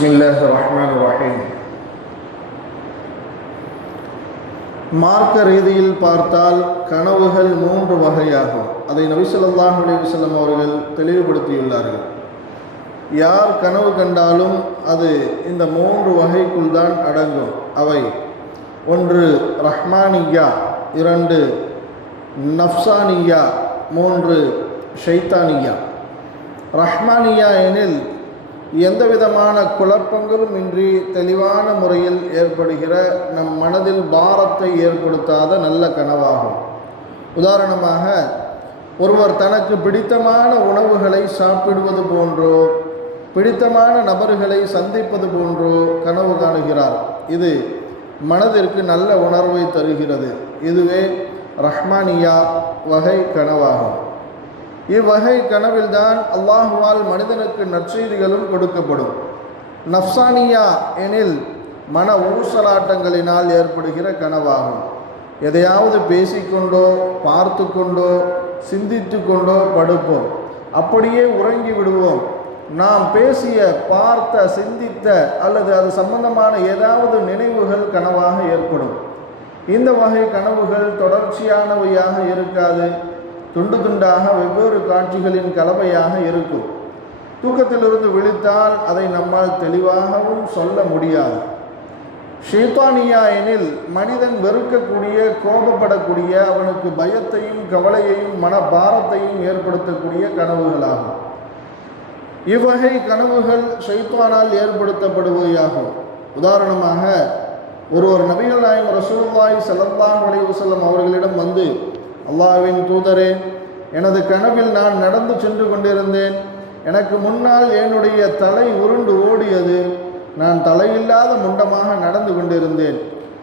பிஸ்மில்லாஹிர் ரஹ்மானிர் ரஹீம். மார்க்க ரீதியில் பார்த்தால் கனவுகள் 3 வகையாகும். அதை நபி ஸல்லல்லாஹு அலைஹி வஸல்லம் அவர்கள் தெளிவுபடுத்தியுள்ளார்கள். யார் கனவு கண்டாலும் அது இந்த 3 வகைக்குள் தான் அடங்கும். அவை 1 ரஹ்மானியா, 2 நஃப்சானியா, 3 ஷைத்தானியா. ரஹ்மானியா எனில் எந்த விதமான குழப்பங்களும் இன்றி தெளிவான முறையில் ஏற்படுகிற நம் மனதில் பாரத்தை ஏற்படுத்தாத நல்ல கனவாகும். உதாரணமாக, ஒருவர் தனக்கு பிடித்தமான உணவுகளை சாப்பிடுவது போன்றோ பிடித்தமான நபர்களை சந்திப்பது போன்றோ கனவு காணுகிறார். இது மனதிற்கு நல்ல உணர்வை தருகிறது. இதுவே ரஹ்மானியா வகை கனவாகும். இவ்வகை கனவில்தான் அல்லாஹுவால் மனிதனுக்கு நற்செய்திகளும் கொடுக்கப்படும். நஃப்சானியா எனில் மன ஊசலாட்டங்களினால் ஏற்படுகிற கனவாகும். எதையாவது பேசிக்கொண்டோ பார்த்து கொண்டோ சிந்தித்து கொண்டோ படுப்போம், அப்படியே உறங்கி விடுவோம். நாம் பேசிய, பார்த்த, சிந்தித்த அல்லது அது சம்பந்தமான ஏதாவது நினைவுகள் கனவாக ஏற்படும். இந்த வகை கனவுகள் தொடர்ச்சியானவையாக இருக்காது. துண்டு துண்டாக வெவ்வேறு காட்சிகளின் கலவையாக இருக்கும். தூக்கத்திலிருந்து விழித்தால் அதை நம்மால் தெளிவாகவும் சொல்ல முடியாது. ஷைத்தானியா எனில் மனிதன் வெறுக்கக்கூடிய, கோபப்படக்கூடிய, அவனுக்கு பயத்தையும் கவலையையும் மனபாரத்தையும் ஏற்படுத்தக்கூடிய கனவுகளாகும். இவ்வகை கனவுகள் ஷைத்தானால் ஏற்படுத்தப்படுவையாகும். உதாரணமாக, ஒருவர் நபிகள் நாயகம் ரசூலுல்லாஹி ஸல்லல்லாஹு அலைஹி வஸல்லம் அவர்களிடம் வந்து, அல்லாஹ்வின் தூதரே, எனது கனவில் நான் நடந்து சென்று கொண்டிருந்தேன். எனக்கு முன்னால் என்னுடைய தலை உருண்டு ஓடியது. நான் தலையில்லாத முண்டமாக நடந்து கொண்டிருந்தேன்.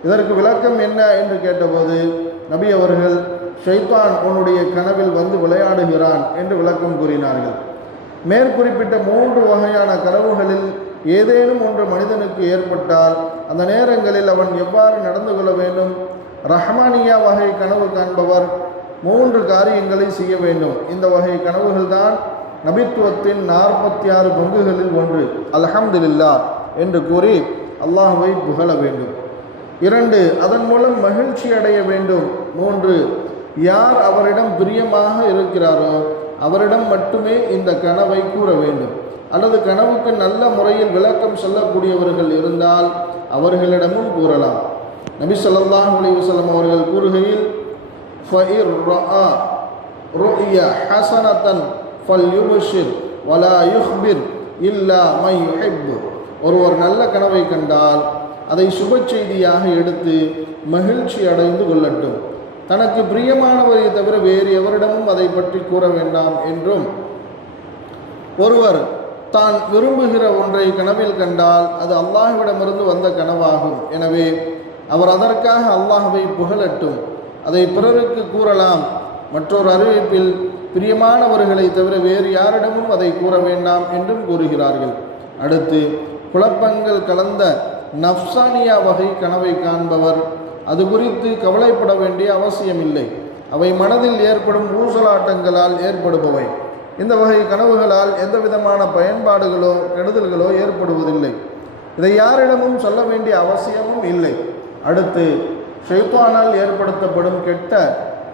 இதற்கு விளக்கம் என்ன என்று கேட்டபோது நபி அவர்கள், ஷைத்தான் உன்னுடைய கனவில் வந்து விளையாடுகிறான் என்று விளக்கம் கூறினார்கள். மேற்குறிப்பிட்ட 3 வகையான கனவுகளில் ஏதேனும் ஒன்று மனிதனுக்கு ஏற்பட்டால் அந்த நேரங்களில் அவன் எவ்வாறு நடந்து கொள்ள வேண்டும்? ரஹ்மானியா வகை கனவு காண்பவர் 3 காரியங்களை செய்ய வேண்டும். இந்த வகை கனவுகள் தான் நபித்துவத்தின் 46 பங்குகளில் ஒன்று. அல்ஹம்துலில்லாஹ் என்று கூறி அல்லாஹ்வை புகழ வேண்டும். 2 அதன் மூலம் மகிழ்ச்சி அடைய வேண்டும். 3 யார் அவரிடம் பிரியமாக இருக்கிறாரோ அவரிடம் மட்டுமே இந்த கனவை கூற வேண்டும். அல்லது கனவுக்கு நல்ல முறையில் விளக்கம் சொல்லக்கூடியவர்கள் இருந்தால் அவர்களிடமும் கூறலாம். நபி ஸல்லல்லாஹு அலைஹி வஸல்லம் அவர்கள் கூறுகையில், ஃபஇர் ரஆ ருயா ஹஸனத்தன் ஃபல்யுபஷிர் வலா யுஹ்பிர் இல்லா மை யுஹிப். ஒருவர் நல்ல கனவை கண்டால் அதை சுப செய்தியாக எடுத்து மகிழ்ச்சி அடைந்து கொள்ளட்டும். தனக்கு பிரியமானவரை தவிர வேறு எவரிடமும் அதை பற்றி கூற வேண்டாம் என்றும், ஒருவர் தான் விரும்புகிற ஒன்றை கனவில் கண்டால் அது அல்லாஹ்விடமிருந்து வந்த கனவாகும். எனவே அவர் அதற்காக அல்லாஹ்வை புகழட்டும். அதை பிறருக்கு கூறலாம். மற்றொரு அறிவிப்பில் பிரியமானவர்களை தவிர வேறு யாரிடமும் அதை கூற வேண்டாம் என்றும் கூறுகிறார்கள். அடுத்து, குழப்பங்கள் கலந்த நஃப்சானியா வகை கனவை காண்பவர் அது குறித்து கவலைப்பட வேண்டிய அவசியமில்லை. அவை மனதில் ஏற்படும் ஊசலாட்டங்களால் ஏற்படுபவை. இந்த வகை கனவுகளால் எந்த விதமான பயன்பாடுகளோ கெடுதல்களோ ஏற்படுவதில்லை. இதை யாரிடமும் சொல்ல வேண்டிய அவசியமும் இல்லை. அடுத்து, ஷைத்தானால் ஏற்படுத்தப்படும் கெட்ட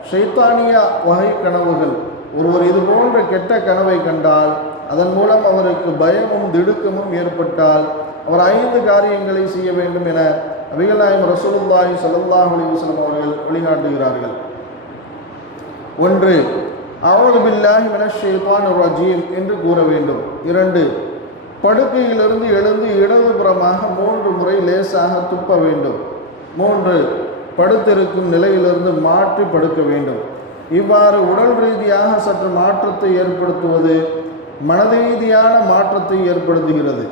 ஷைத்தானியா வகை கனவுகள். ஒருவர் இது போன்ற கெட்ட கனவை கண்டால் அதன் மூலம் அவருக்கு பயமும் திடுக்கமும் ஏற்பட்டால் அவர் 5 காரியங்களை செய்ய வேண்டும் என நபிகள் நாயகம் ரசூலுல்லாஹி ஸல்லல்லாஹு அலைஹி வஸல்லம் அவர்கள் வழிகாட்டுகிறார்கள். 1 அஊது பில்லாஹி மினஷ் ஷைத்தானிர் ரஜீம் என்று கூற வேண்டும். 2 படுக்கையிலிருந்து எழுந்து இடதுபுறமாக 3 முறை லேசாக துப்ப வேண்டும். 3 படுத்திருக்கும் நிலையிலிருந்து மாற்றி படுக்க வேண்டும். இவ்வாறு உடல் ரீதியாக சற்று மாற்றத்தை ஏற்படுத்துவது மனதீதியான மாற்றத்தை ஏற்படுத்துகிறது.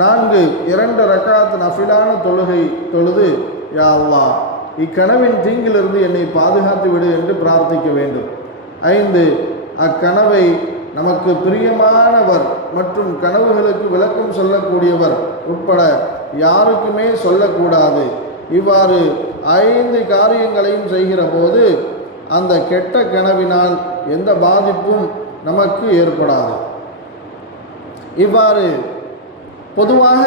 4 2 ரக்காத் நஃபிலான தொழுகை தொழுது, யா அல்லாஹ், இக்கனவின் தீங்கிலிருந்து என்னை பாதுகாத்து விடு என்று பிரார்த்திக்க வேண்டும். 5 அக்கனவை நமக்கு பிரியமானவர் மற்றும் கனவுகளுக்கு விளக்கம் சொல்லக்கூடியவர் உட்பட யாருக்குமே சொல்லக்கூடாது. இவ்வாறு 5 காரியங்களையும் செய்கிற போது அந்த கெட்ட கனவினால் எந்த பாதிப்பும் நமக்கு ஏற்படாது. இவ்வாறு பொதுவாக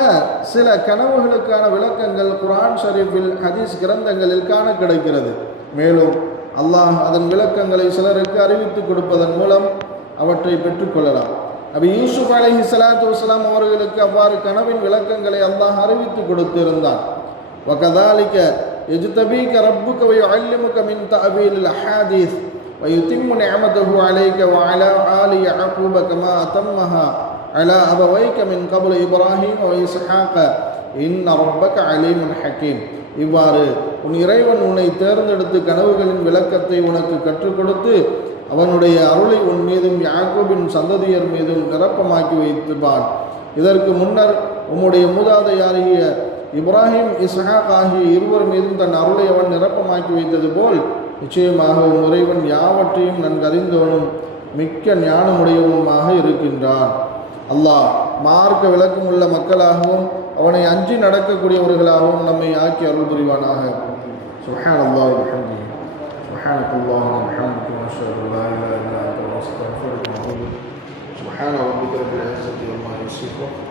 சில கனவுகளுக்கான விளக்கங்கள் குர்ஆன் ஷரீஃபில் ஹதீஸ் கிரந்தங்களில் காண கிடைக்கிறது. மேலும் அல்லாஹ் அதன் விளக்கங்களை சிலருக்கு அறிவித்து கொடுப்பதன் மூலம் அவற்றை பெற்றுக்கொள்ளலாம். நபி யூசுப் அலைஹிஸ்ஸலாத்து வஸ்ஸலாம் அவர்களுக்கு அவ்வாறு கனவின் விளக்கங்களை அல்லாஹ் அறிவித்து கொடுத்திருந்தான். வகதாலிக யஜ்தபீக ரப்புக வயுஅல்லிமுக மின் தஅவீலில் அஹாதீஸ் வயுதிம்மு நிஅமதஹு அலைக வஅலா ஆலி யஅகூப கமா அத்தம்மஹா அலா அபவைக மின் கப்ல இப்ராஹீம் வ இஸ்ஹாக இன்ன ரப்பக அலீமுன் ஹக்கீம். இவ்வாறு உன் இறைவன் உன்னை தேர்ந்தெடுத்து கனவுகளின் விளக்கத்தை உனக்கு கற்றுக் கொடுத்து அவனுடைய அருளை உன் மீதும் யாக்கூபின் சந்ததியர் மீதும் நிரப்பமாக்கி வைத்துப்பான். இதற்கு முன்னர் உம்முடைய மூதாதையாரிய இப்ராஹிம் இஸ்ஹாக் ஆகிய இருவர் மீதும் தன் அருளை அவன் நிரப்பமாக்கி வைத்தது போல் நிச்சயமாக உன் இறைவன் யாவற்றையும் நன்கறிந்தவனும் மிக்க ஞானமுடையவனுமாக இருக்கின்றான். அல்லாஹ் மார்க்க விளக்கம் உள்ள மக்களாகவும் அவனை அஞ்சி நடக்கக்கூடியவர்களாகவும் நம்மை ஆக்கி அருள் புரிவானாக. சுப்ஹானல்லாஹி வ பிஹம்திஹி சுப்ஹானல்லாஹி வ பிஹம்திஹி அஷ்ஹது அல்லா இலாஹா இல்லா அன்த அஸ்தக்ஃபிருக வ அத்தூபு இலைக். சுப்ஹான ரப்பிக ரப்பில் இஸ்ஸத்தி வம்மா யசிஃபூன்.